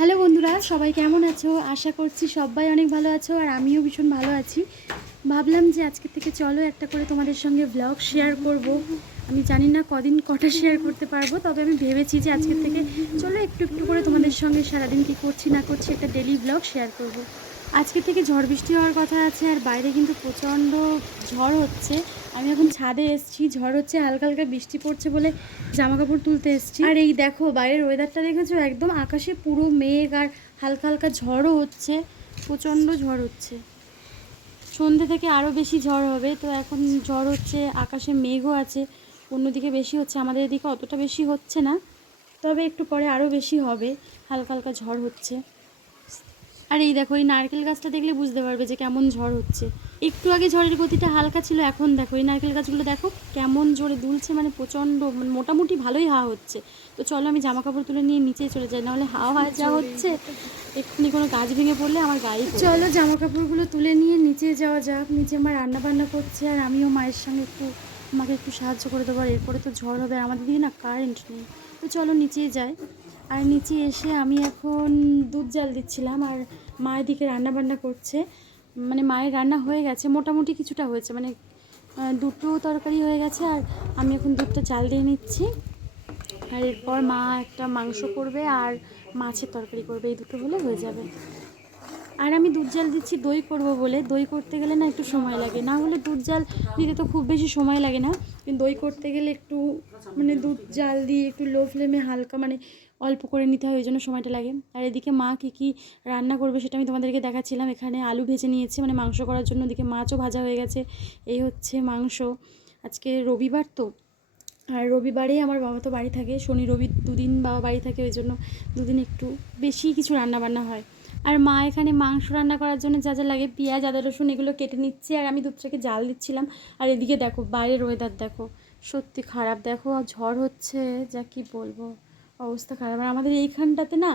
Hello বন্ধুরা, সবাই কেমন আছো? আশা করছি সবাই অনেক ভালো আছো আর আমিও ভীষণ ভালো আছি। ভাবলাম যে আজকে থেকে চলো একটা করে তোমাদের সঙ্গে ব্লগ শেয়ার করব। আমি জানি না কটা শেয়ার করতে পারবো, তবে আমি ভেবেছি যে আজকে থেকে চলো একটু একটু করে তোমাদের সঙ্গে সারাদিন কী করছি না করছি একটা ডেলি ব্লগ শেয়ার করব। আজকে থেকে ঝড় বৃষ্টি হওয়ার কথা আছে আর বাইরে কিন্তু প্রচণ্ড ঝড় হচ্ছে। আমি এখন ছাদে এসেছি, ঝড় হচ্ছে, হালকা হালকা বৃষ্টি পড়ছে বলে জামা কাপড় তুলতে এসেছি। আর এই দেখো বাইরের ওয়েদারটা দেখেছো, একদম আকাশে পুরো মেঘ আর হালকা হালকা ঝড়ও হচ্ছে, প্রচণ্ড ঝড় হচ্ছে। সন্ধ্যে থেকে আরও বেশি ঝড় হবে, তো এখন ঝড় হচ্ছে, আকাশে মেঘও আছে, অন্যদিকে বেশি হচ্ছে, আমাদের এদিকে অতটা বেশি হচ্ছে না, তবে একটু পরে আরও বেশি হবে, হালকা হালকা ঝড় হচ্ছে। আর এই দেখো, এই নারকেল গাছটা দেখলে বুঝতে পারবে যে কেমন ঝড় হচ্ছে। একটু আগে ঝড়ের গতিটা হালকা ছিল, এখন দেখো এই নারকেল গাছগুলো দেখো কেমন জোরে দুলছে, মানে প্রচণ্ড, মানে মোটামুটি ভালোই হাওয়া হচ্ছে। তো চলো আমি জামা কাপড় তুলে নিয়ে নিচে চলে যাই, নাহলে হাওয়া যা হচ্ছে এক্ষুনি কোনো গাছ ভেঙে পড়লে আমার গায়ে। চলো জামা কাপড়গুলো তুলে নিয়ে নিচে যাওয়া যাক। নিচে আমার রান্না বান্না করছে আর আমিও মায়ের সঙ্গে আমাকে একটু সাহায্য করে দেবো। আর এরপরে তো ঝড় হবে আর আমাদের দিকে না কারেন্ট নেই, তো চলো নিচেই যাই। আর নিচে এসে আমি এখন দুধ জাল দিচ্ছিলাম আর মা এদিকে রান্নাবান্না করছে। মানে মায়ের রান্না হয়ে গেছে, মোটামুটি কিছুটা হয়েছে, মানে দুটো তরকারি হয়ে গেছে আর আমি এখন দুধটা জাল দিয়ে নিচ্ছি। আর এরপর মা একটা মাংস করবে আর মাছের তরকারি করবে, এই দুটো হলে হয়ে যাবে। আর আমি দুধ জাল দিচ্ছি দই করব বলে। দই করতে গেলে না একটু সময় লাগে, না হলে দুধ জাল দিতে তো খুব বেশি সময় লাগে না, কিন্তু দই করতে গেলে একটু মানে দুধ জাল দিয়ে একটু লো ফ্লেমে হালকা মানে অল্প করে নিতে হয়, ওই জন্য সময়টা লাগে। আর এদিকে মা কী রান্না করবে সেটা আমি তোমাদেরকে দেখাচ্ছিলাম। এখানে আলু ভেজে নিয়েছি মানে মাংস করার জন্য, ওদিকে মাছও ভাজা হয়ে গেছে। এই হচ্ছে মাংস। আজকে রবিবার তো, আর রবিবারেই আমার বাবা তো বাড়ি থাকে, শনি রবি দুদিন বাবা বাড়ি থাকে, ওই জন্য দুদিন একটু বেশি কিছু রান্নাবান্না হয়। আর মা এখানে মাংস রান্না করার জন্য যা যা লাগে পেঁয়াজ আদা রসুন এগুলো কেটে নিচ্ছে আর আমি দুধটাকে জাল দিচ্ছিলাম। আর এদিকে দেখো বাইরের ওয়েদার দেখো, সত্যি খারাপ। দেখো ঝড় হচ্ছে, যা কি বলবো, অবস্থা খারাপ। আর আমাদের এইখানটাতে না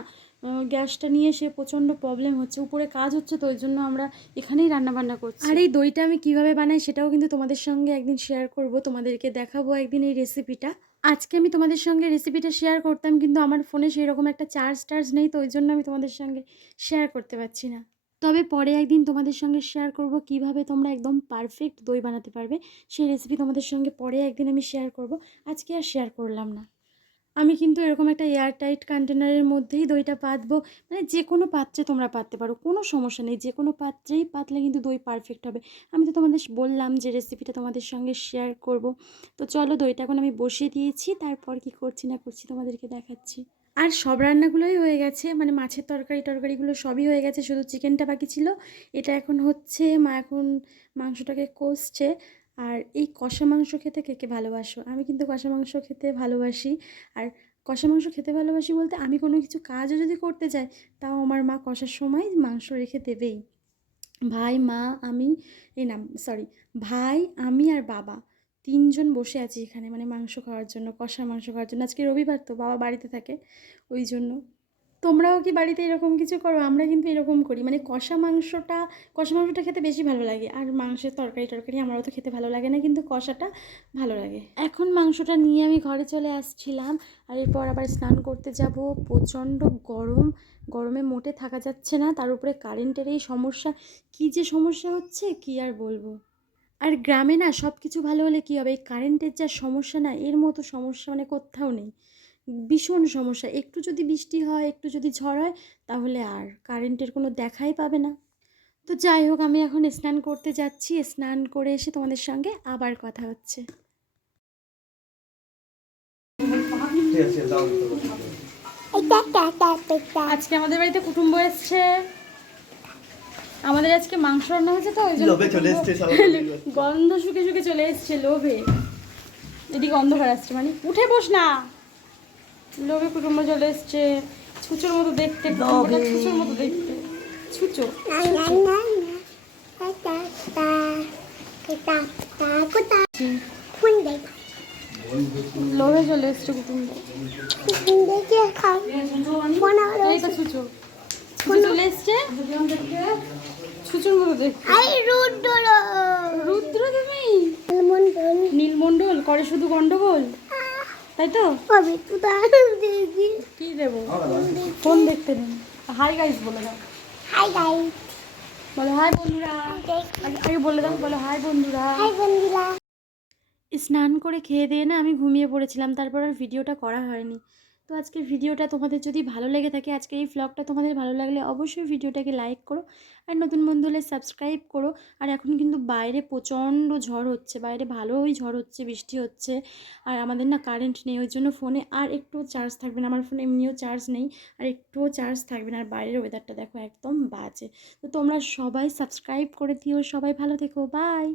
গ্যাসটা নিয়ে এসে প্রচণ্ড প্রবলেম হচ্ছে, উপরে কাজ হচ্ছে, তো ওই জন্য আমরা এখানেই রান্নাবান্না করছি। আর এই দইটা আমি কিভাবে বানাই সেটাও কিন্তু তোমাদের সঙ্গে একদিন শেয়ার করব, তোমাদেরকে দেখাবো একদিন এই রেসিপিটা। আজকে আমি তোমাদের সঙ্গে রেসিপিটা শেয়ার করতাম, কিন্তু আমার ফোনে সেই রকম একটা চার্জ নেই, তো ওই জন্য আমি তোমাদের সঙ্গে শেয়ার করতে পারছি না। তবে পরে একদিন তোমাদের সঙ্গে শেয়ার করব কিভাবে তোমরা একদম পারফেক্ট দই বানাতে পারবে, সেই রেসিপি তোমাদের সঙ্গে পরে একদিন আমি শেয়ার করব। আজকে আর শেয়ার করলাম না। আমি কিন্তু এরকম একটা এয়ারটাইট কন্টেনারের মধ্যেই দইটা পাতবো, মানে যে কোনো পাত্রে তোমরা পাততে পারো, কোনো সমস্যা নেই, যে কোনো পাত্রেই পাতলে কিন্তু দই পারফেক্ট হবে। আমি তো তোমাদের বললাম যে রেসিপিটা তোমাদের সঙ্গে শেয়ার করব। তো চলো দইটা এখন আমি বসিয়ে দিয়েছি, তারপর কি করছি না করছি তোমাদেরকে দেখাচ্ছি। আর সব রান্নাগুলোই হয়ে গেছে, মানে মাছের তরকারিগুলো সবই হয়ে গেছে, শুধু চিকেনটা বাকি ছিল, এটা এখন হচ্ছে। মা এখন মাংসটাকে কষছে। আর এই কষা মাংস খেতে কে কে ভালোবাসো? আমি কিন্তু কষা মাংস খেতে ভালোবাসি। আর কষা মাংস খেতে ভালোবাসি বলতে, আমি কোনো কিছু কাজও যদি করতে যাই, তাও আমার মা কষার সময় মাংস রেখে দেবেই। ভাই, মা, আমি, ভাই, আমি আর বাবা তিনজন বসে আছি এখানে, মানে মাংস খাওয়ার জন্য, কষা মাংস খাওয়ার জন্য। আজকে রবিবার তো, বাবা বাড়িতে থাকে, ওই জন্য। তোমরাও কি বাড়িতে এরকম কিছু করো? আমরা কিন্তু এরকম করি, মানে কষা মাংসটা খেতে বেশি ভালো লাগে। আর মাংসের তরকারি আমারও তো খেতে ভালো লাগে না, কিন্তু কষাটা ভালো লাগে। এখন মাংসটা নিয়ে আমি ঘরে চলে আসছিলাম। আর এরপর আবার স্নান করতে যাব। প্রচণ্ড গরমে মোটে থাকা যাচ্ছে না, তার উপরে কারেন্টের এই সমস্যা, কী যে সমস্যা হচ্ছে কি আর বলবো। আর গ্রামে না সব কিছু ভালো হলে কী হবে, এই কারেন্টের যা সমস্যা না, এর মতো সমস্যা মানে কোথাও নেই। ভীষণ সমস্যা, একটু যদি বৃষ্টি হয়, একটু যদি ঝড় হয়, তাহলে আর কারেন্টের কোনো দেখাই পাবে না। তো যাই হোক, আমি এখন স্নান করতে যাচ্ছি, স্নান করে এসে তোমাদের সঙ্গে আবার কথা হচ্ছে। আজকে আমাদের বাড়িতে কুটুম্ব এসছে, আমাদের আজকে মাংস রান্না হয়েছে, তো ওই জন্য গন্ধ শুকে চলে এসছে লোভে। এদিকে অন্ধকার আসছে, মানে উঠে বস না, লোভে কুটুম্ব চলে এসছে। ছুঁচোর মতো দেখতে, ছুঁচোর মতো দেখতে, ছুঁচো। লোভে চলে এসছে কুটুম্ব, এই তো ছুঁচো চলে এসছে, ছুঁচোর মতো দেখতে। রুদ্র তুমি নীলমণ্ডল করে শুধু গন্ডগোল, তাই তো? কি দেবো? ফোন দেখতে নেই। হাই গাইস বলে দাও। হাই গাইস, বলো হাই বন্ধুরা। আগে বলে দাও, বলো হাই বন্ধুরা। হাই বন্ধুরা। স্নান করে খেয়ে দিয়ে না আমি ঘুমিয়ে পড়েছিলাম, তারপর আর ভিডিওটা করা হয়নি। তো আজকের ভিডিওটা তোমাদের যদি ভালো লেগে থাকে, আজকে এই ভ্লগটা তোমাদের ভালো লাগলে অবশ্যই ভিডিওটাকে লাইক করো, আর নতুন বন্ধু হলে সাবস্ক্রাইব করো। আর এখন কিন্তু বাইরে প্রচণ্ড ঝড় হচ্ছে, বাইরে ভালোই ঝড় হচ্ছে, বৃষ্টি হচ্ছে। আর আমাদের না কারেন্ট নেই, ওই জন্য ফোনে আর একটুও চার্জ থাকবে না, আমার ফোনে এমনিও চার্জ নেই, আর একটুও চার্জ থাকবে না। আর বাইরের ওয়েদারটা দেখো একদম বাজে। তো তোমরা সবাই সাবস্ক্রাইব করে দিও, সবাই ভালো থেকো, বাই।